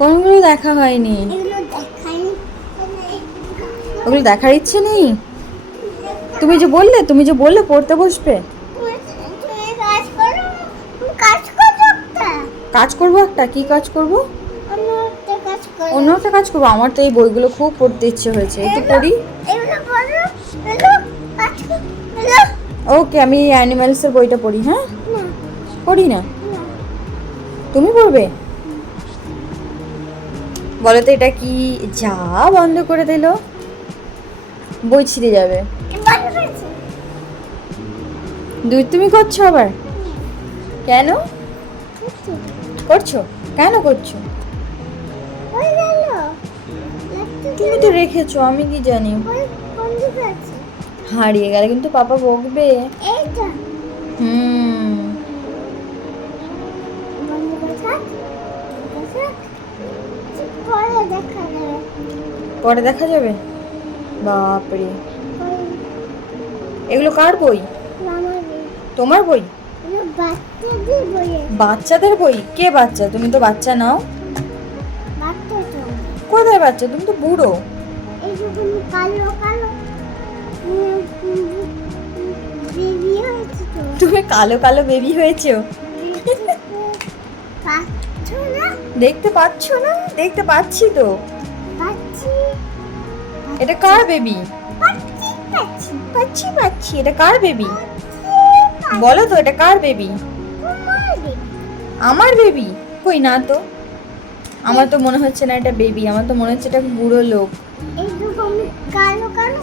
কোনগুলো দেখা হয়নি। ওগুলো দেখার ইচ্ছে নেই? তুমি যে বললে তুমি যে বললে পড়তে বসবে। কাজ করব একটা? কি কাজ করব? অন্য একটা কাজ করব? আমার তো এই বইগুলো খুব পড়তে ইচ্ছে হয়েছে। একটু পড়ি। ওকে আমি অ্যানিমালসের বইটা পড়ি হ্যাঁ? পড়ি না? তুমি পড়বে? বলো তো, এটা কি? যা বন্ধ করে দিল। বই ছিঁড়ে যাবে। দুই, তুমি করছ আবার? কেন? করছ? কেন করছ? তুমি তো রেখেছো, আমি কি জানি। হারিয়ে গেলে কিন্তু পাপা বকবে। হুম। পরে দেখা যাবে। বাপরে। এগুলো কার বই? তোমার বই? বাচ্চাদের বই? কে বাচ্চা? তুমি তো বাচ্চা নাও। কোথায় বাচ্চা? তুমি তো বুড়ো। তুমি কালো কালো বেবি হয়েছো পাচ্ছ না দেখতে পাচ্ছ না? দেখতে পাচ্ছি তো। এটা কার বেবি পাচ্ছি পাচ্ছি। এটা কার বেবি বলো তো এটা কার বেবি আমার বেবি কই না তো? আমার তো মনে হচ্ছে না এটা বেবি আমার তো মনে হচ্ছে এটা বুড়ো লোক। এই দুটো আমি কালো কালো।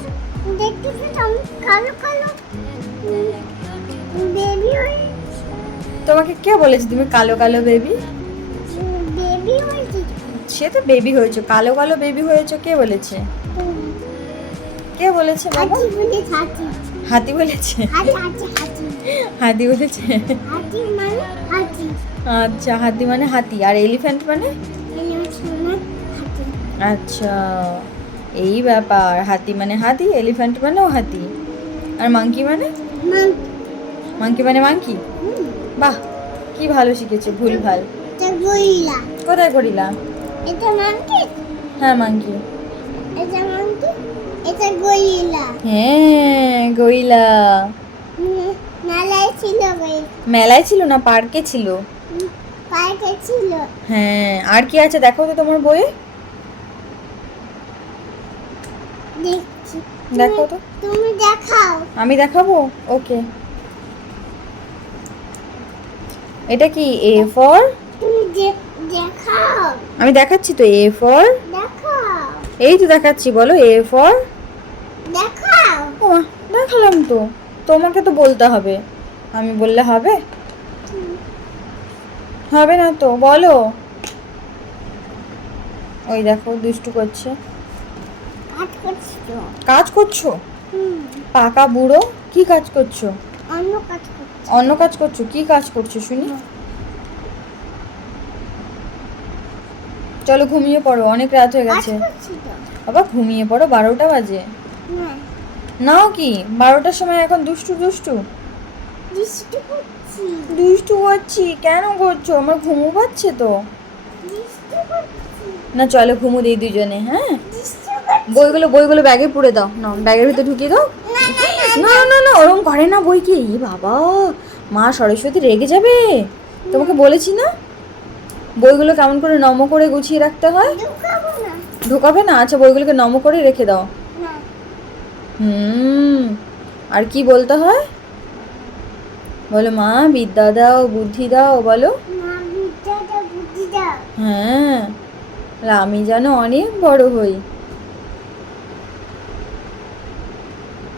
দেখতে কালো কালো। বেবি তোমাকে কে বলেছে তুমি কালো কালো বেবি সে তো বেবি হয়েছো কালো কালো বেবি হয়েছো কে বলেছে? কে বলেছে বাবা? হাতি বলে হাতি। হাতি বলেছে? হাতি বলেছে? মানে হাতি। আচ্ছা হাতি মানে হাতি। আর এলিফ্যান্ট মানে? মানে আচ্ছা এই ব্যাপার। হাতি মানে হাতি এলিফ্যান্ট মানেও হাতি। আর মাংকি মানে? মান মাংকি মানে মাংকি বাহ কি ভালো শিখেছে ভুল ভালো এটা গরিলা। কোথায় করিলা এটা মানকি হ্যাঁ মাংকি এটা মানকি এটা গরিলা। হ্যাঁ গইলা উম, নালায় ছিল মেলায় ছিল না পার্কে ছিল? পার্কে ছিল। হ্যাঁ আর কি আছে দেখো তো তোমার বইয়ে? দেখছি। দেখো তো। তুমি দেখাও। আমি দেখাবো? ওকে। এটা কি এ ফর? আমি দেখাচ্ছি তো এ ফর? এই তো দেখাচ্ছি বলো এ ফর? দেখাও। ও দেখালাম তো তোমাকে তো বলতে হবে। আমি বললে হবে? হবে না তো বলো। ওই দেখো দুষ্টু করছে। কাজ করছি? পাকা বুড়ো? কি কাজ করছ? অন্য কাজ করছ। কি কাজ করছ শুনি? চলো ঘুমিয়ে পড়ো অনেক রাত হয়ে গেছে। বাবা ঘুমিয়ে পড়ো বারোটা বাজে। নাও কি বারোটার সময় এখন দুষ্টু দুষ্টু। দুষ্টু করছি। কেন করছ? আমার ঘুমো পাচ্ছে তো। না চলো ঘুমো দিই দুজনে হ্যাঁ? বইগুলো বইগুলো ব্যাগে পুড়ে দাও। না ব্যাগের ভিতরে ঢুকিয়ে দাও। না না না ওরকম করে না বই কি বাবা মা সরস্বতী রেগে যাবে? তোমাকে বলেছি না? বইগুলো কেমন করে নম করে গুছিয়ে রাখতে হয়? ঢোকাবে না। আচ্ছা বইগুলোকে নম করে রেখে দাও। হুম আর কি বলতে হয়? বলো মা বিদ্যা দাও বুদ্ধি দাও বলো। হ্যাঁ আমি যেন অনেক বড় হই।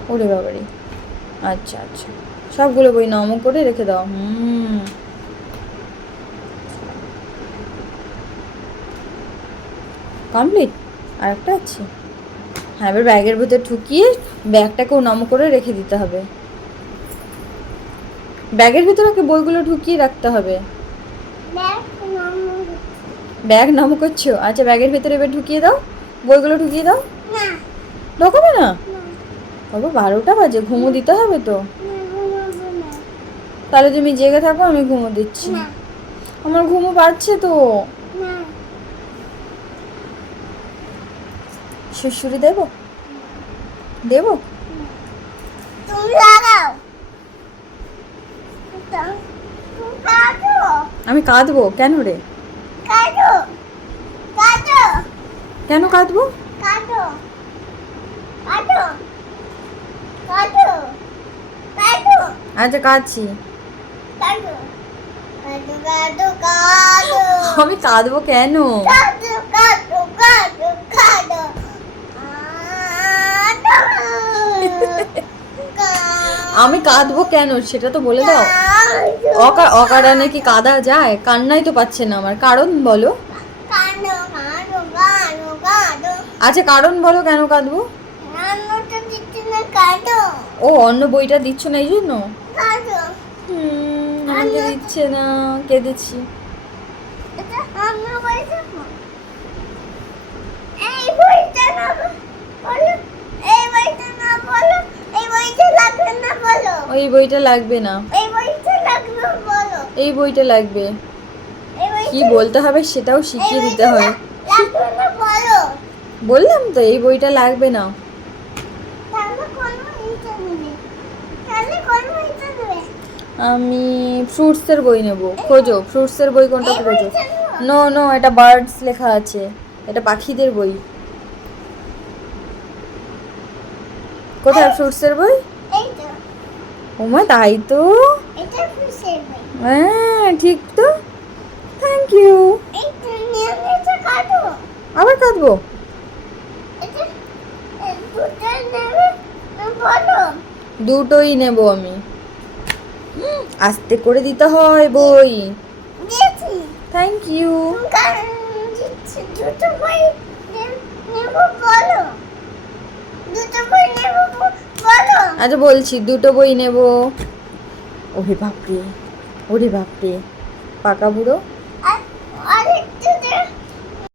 ওরে বাবারে। আচ্ছা আচ্ছা। সবগুলো বই নম করে রেখে দাও। হুম। কমপ্লিট? আর একটা আছে। হ্যাঁ এবার ব্যাগের ভিতরে ঠুকিয়ে ব্যাগটাকেও নম করে রেখে দিতে হবে। ব্যাগের ভিতরে ওকে বইগুলো ঢুকিয়ে রাখতে হবে। ব্যাগ নম করছ। আচ্ছা ব্যাগের ভিতরে এবার ঢুকিয়ে দাও। বইগুলো ঢুকিয়ে দাও। ঢোকাবে না? বাবা বারোটা বাজে ঘুমো দিতে হবে তো। তাহলে তুমি জেগে থাকো আমি ঘুমো দিচ্ছি। আমার ঘুমো পাচ্ছে তো না সুরসুরি দেবো? দেবো? আমি কাঁদবো কেন রে? কেন কাঁদবো? আচ্ছা কাঁদছি। আমি কাঁদবো কেন? আমি কাঁদবো কেন? সেটা তো বলে দাও। অকা- অকারণে কি কাঁদা যায়? কান্নাই তো পাচ্ছে না আমার। কারণ বলো। আচ্ছা কারণ বলো কেন কাঁদবো? ও, অন্য বইটা দিচ্ছ না এই জন্য? আমাকে দিচ্ছে না। কেঁদেছি। এই বইটা না বলো, এই বইটা না বলো, এই বইটা ওই বইটা লাগবে না। এই বইটা লাগবে বলো। এই বইটা লাগবে। কি বলতে হবে সেটাও শিখিয়ে দিতে হয়। বললাম তো এই বইটা লাগবে না। আমি ফ্রুটসের বই নেব। খোঁজো ফ্রুটসের বই কোনটা খোঁজো। নো নো এটা বার্ডস লেখা আছে। এটা পাখিদের বই। কোথায় ফ্রুটসের বই? ওমা তাই তো? হ্যাঁ ঠিক তো। থ্যাংক ইউ আবার কাঁদবো দুটোই নেব আমি। আস্তে করে দিতে হয় বই। থ্যাংক ইউ দুটো বই নেব বলো দুটো বই নেব ব- বলো আচ্ছা বলছি দুটো বই নেব। ওরে বাপরে ওরে বাপরে। পাকা বুড়ো?